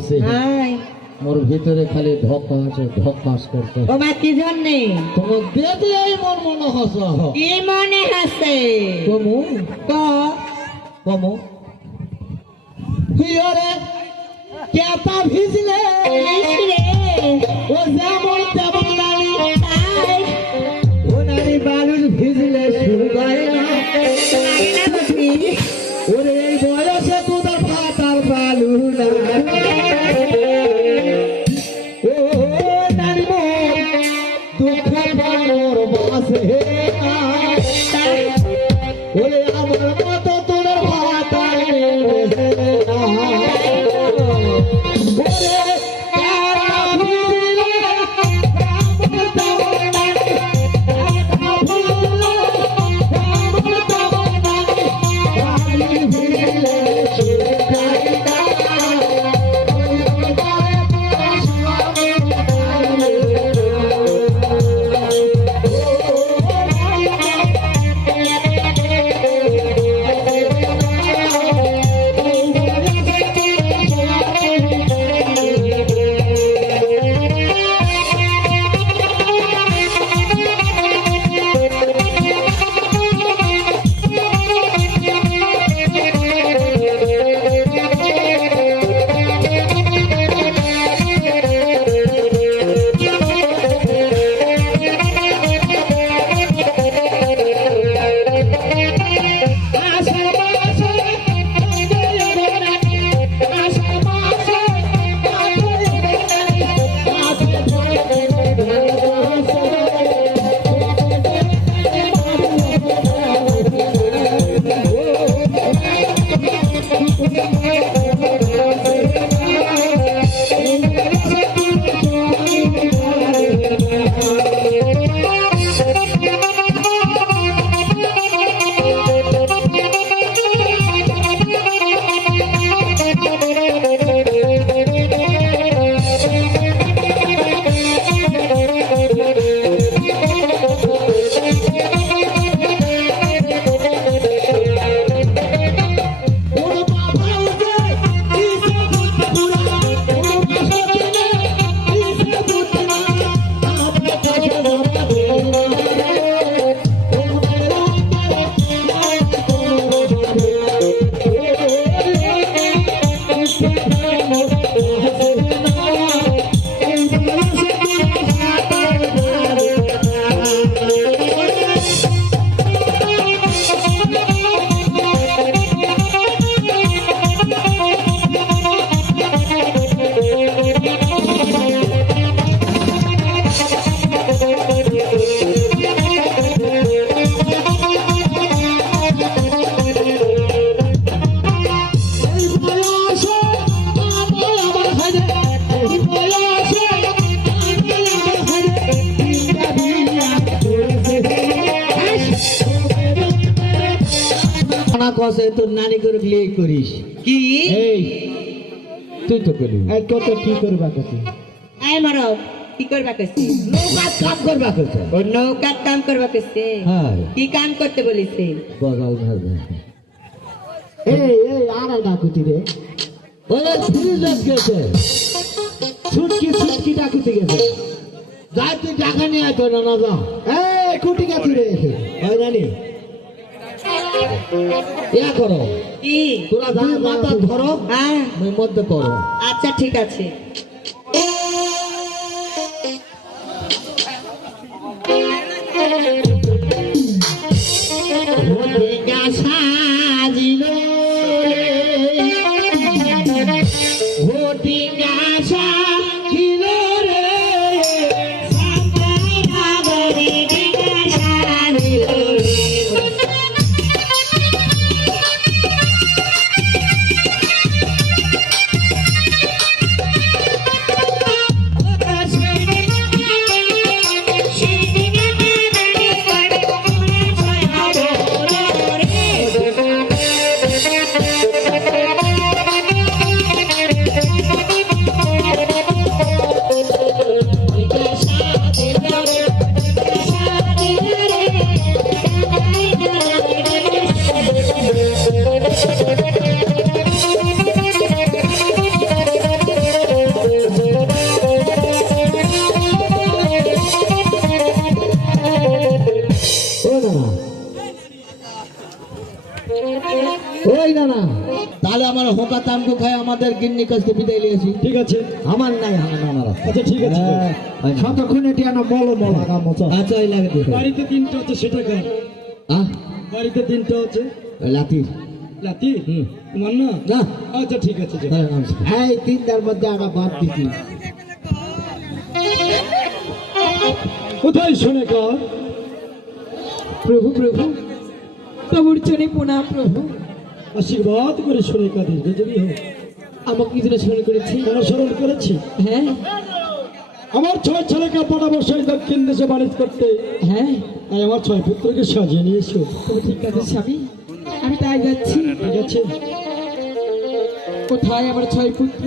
আছে। মোর ভিতরে খালি ধকাস ধকাস করতে তোমার কি জন্য। তোমার দিয়ে দিয়ে মোর মনে হাস। কি মনে হাসে? কমু। কমু। হিয়রে কেতা ভিজলে? ও যেমন তেমন নারী? ও নারী বালুর ভিজলে শুরু করে না से করে বিয়ে করিস। কি? এই তুই তো করবি এই কত কি করবা কত আয় মরব কি করবা কইছে নৌকাত কাম করবা করছে ও নৌকার কাম করবা কইছে হ্যাঁ। কি কাম করতে বলিছে? বগাল ধরবে এই এই আর ডাকুতি রে। ওরে ফ্রিজ গেছে। ছুটকি ছুটকি ডাকুতি গেছে। যা তুই টাকা নিয়ে আয় তোর না যা এই কুটি গেছি রে। ওই নানি ইয়া করো। কি? তোরা দুই মাথা ধরো। হ্যাঁ। মধ্যে করো। আচ্ছা ঠিক আছে। ঘটিকা কাছকে বিদায় নিয়েছি ঠিক আছে। আমার নাই নানার আচ্ছা ঠিক আছে। হ্যাঁ, হয় এটি আনো বলো বলো আচ্ছা এই লাগে বাড়িতে তিনটা আছে সেটা কার আহ। বাড়িতে তিনটা আছে। ওই লাতির লাতি হুম। তোমার না? না। আচ্ছা ঠিক আছে হ্যাঁ, এই তিনটার মধ্যে আমরা বাদ দিছি। কোথায় শুনে কার প্রভু প্রভু। প্রভুর প্রণাম প্রভু। আশীর্বাদ করে শুনে কাদের যদি হোক। আমাকে কি জন্য স্মরণ করেছি? অনুসরণ করেছি? হ্যাঁ। আমার ছয় ছেলেকে পাঠাবো সেই দক্ষিণ দেশে বাণিজ্য করতে। হ্যাঁ। আমার ছয় পুত্রকে সাজিয়ে নিয়ে এসো। ঠিক আছে স্বামী। আমি তাই যাচ্ছি। ঠিক আছে। কোথায় আমার ছয় পুত্র?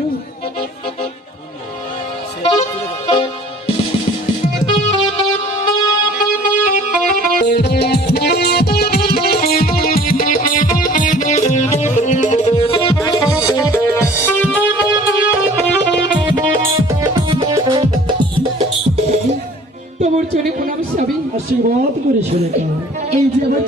করে শুনে কার এই যে আমার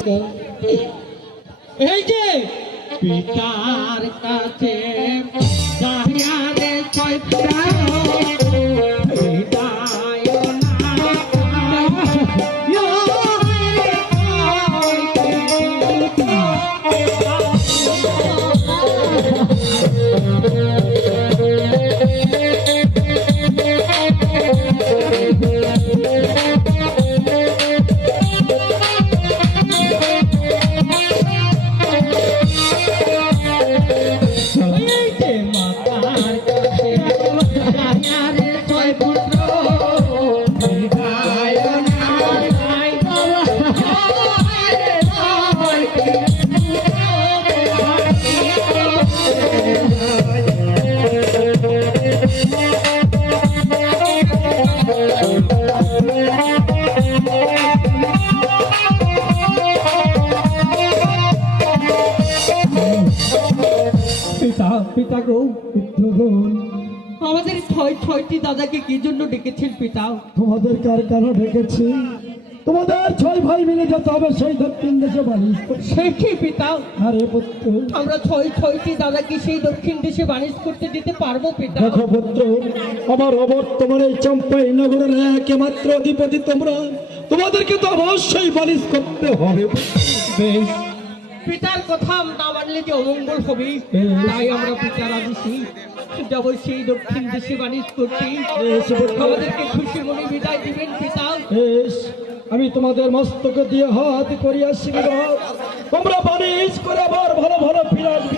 পিতা গো পুত্রগণ আমাদের ছয় ছয়টি দাদাকে কি জন্য ডেকেছেন পিতা? তোমাদের কার কারও ডেকেছি? তোমাদের ছয় ভাই মিলে যেতে হবে সেই দক্ষিণ দেশে বাণিজ্য করতে। সে কি পিতা? আরে পুত্র। আমরা ছয় ছয়টি দাদাকে সেই দক্ষিণ দেশে বাণিজ করতে দিতে পারব পিতা? দেখো পুত্র আমার অবর্তমান এই চম্পাই নগরের একমাত্র অধিপতি তোমরা। তোমাদেরকে তো অবশ্যই বাণিজ্য করতে হবে। বেশ। পিতার কথা না মানলে যে অমঙ্গল হবে তাই আমরা পিতার আদেশি যাব সেই দক্ষিণ দেশে বাণিজ্য করছি। আমাদেরকে খুশি মনে বিদায় দিবেন পিতা। আমি তোমাদের মস্তকে দিয়ে হাত করিয়া শিখব তোমরা বাণিজ্য করে আবার ভালো ভালো ফিরে আসবে।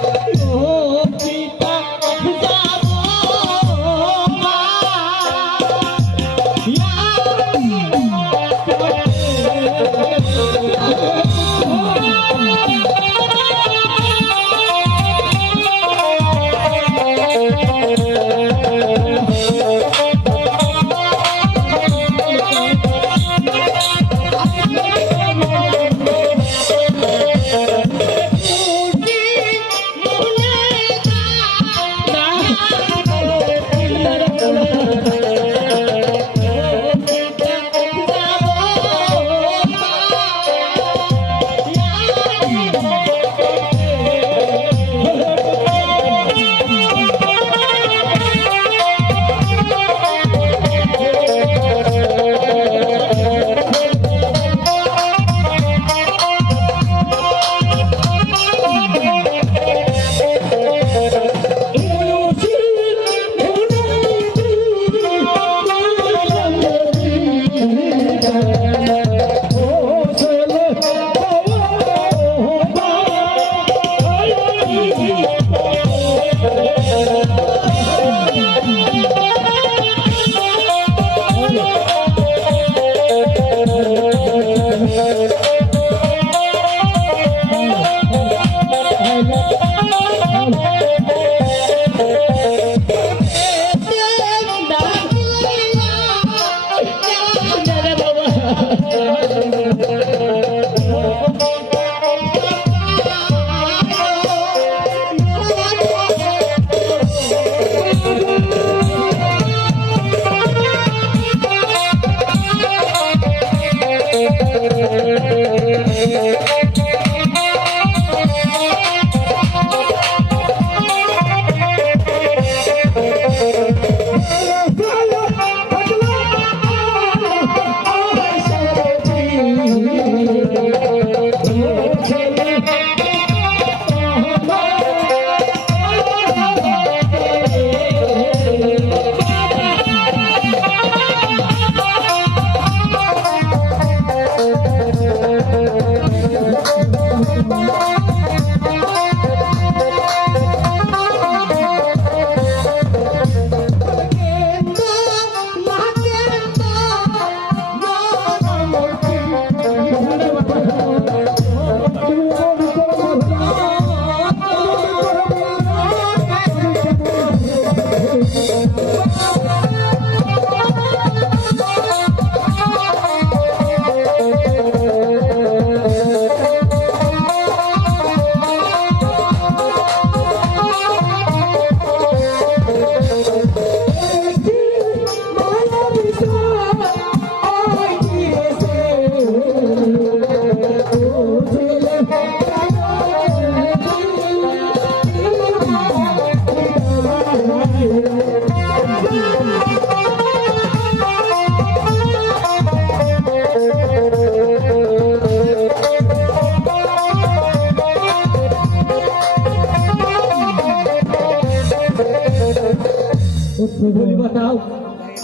বলি বাতাও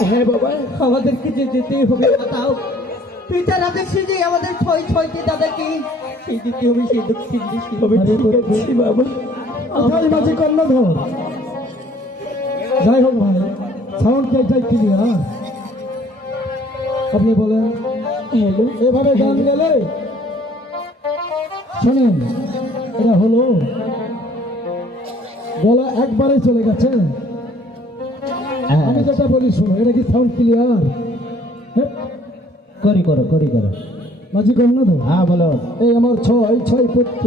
হ্যাঁ বাবা আমাদেরকে যে যেতেই হবে বাতাও পিতার আদেশে যে আমাদের ছয় ছয়টি দাদাকে সেই দিতে হবে সেই দক্ষিণ তবে ঠিক আছে। বাবা। মাঝে যাই হোক ভাই সাউন্ড ক্লিয়ার আপনি বলেন এভাবে গান গেলে? শোনেন এটা হলো গলা একবারে চলে গেছে। আমি যেটা বলি শোনো এটা কি সাউন্ড ক্লিয়ার করি করো করি করো। মাঝি কর্ণধর হ্যাঁ বলো। এই আমার ছয় ছয় পুত্র।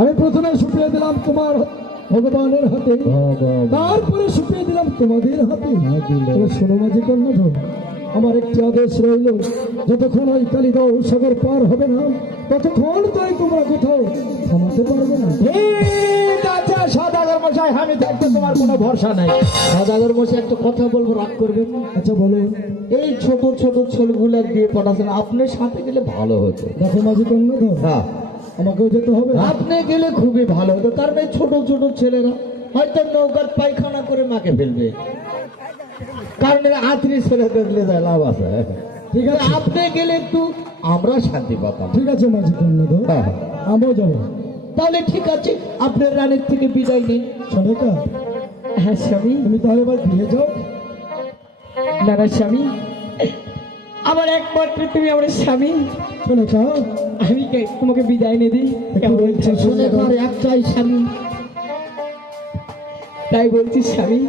আমি প্রথমে সুপিয়ে দিলাম তোমার ভগবানের হাতে। তারপরে সুপিয়ে দিলাম তোমাদের হাতে। হ্যাঁ, শোনো মাঝি কর্ণধর আমার একটি আদেশ রইল যতক্ষণ ওই কালিদাও সাগর পার হবে না ততক্ষণ তাই তোমরা কোথাও থামাতে পারবে না। সদাগর মশাই আমি থাকতে তোমার কোনো ভরসা নাই। সদাগর মশাই একটা কথা বলব রাগ করবেন? আচ্ছা বলো এই ছোট ছোট ছেলেগুলো দিয়ে পড়াশোনা আপনার সাথে গেলে ভালো হতো। দেখো মাঝি কর্ণধর হ্যাঁ। আমাকেও যেতে হবে। আপনি গেলে খুবই ভালো হতো। কারণ এই ছোট ছোট ছেলেরা হয়তো নৌকার পায়খানা করে মাকে ফেলবে। কারণ আত্রি ছেলে দেখলে যায় লাভ আছে। ঠিক আছে। আপনি গেলে একটু আমরা শান্তি পাতাম। ঠিক আছে মাঝি হ্যাঁ, হ্যাঁ। আমিও যাব। তাহলে ঠিক আছে আপনার রানের থেকে বিদায় নিন। সনেকা হ্যাঁ স্বামী। তুমি তাহলে এবার ফিরে যাও। দাদা স্বামী। আমার একমাত্র তুমি আমার স্বামী। সনেকা আমি তোমাকে বিদায় এনে দিই। শুনে একটাই স্বামী। তাই বলছি স্বামী।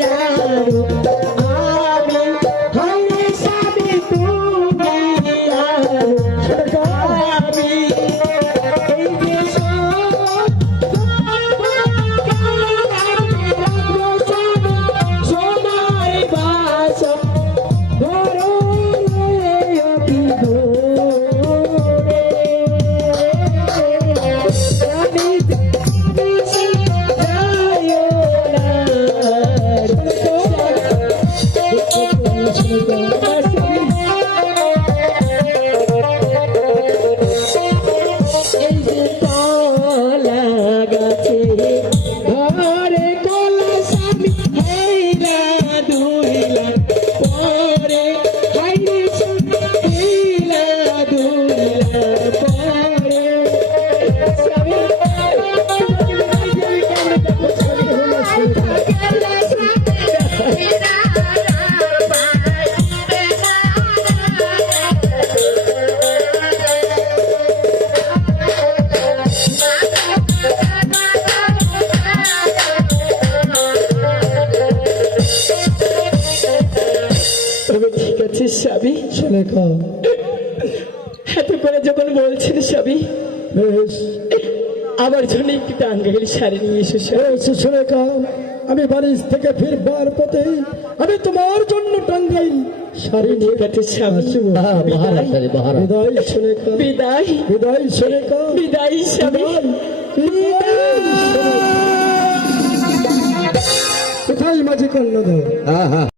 ಯಾರು সুলেখা এত করে যখন বলছেন সবই বেশ। আমার জন্য একটি টাঙ্গাইল শাড়ি নিয়ে আমি বাড়ি থেকে ফিরবার পথে আমি তোমার জন্য টাঙ্গাইল শাড়ি নিয়ে বিদায়। সুলেখা বিদায় বিদায়। সুলেখা বিদায় স্বামী। কোথায় মাঝি হ্যাঁ হ্যাঁ।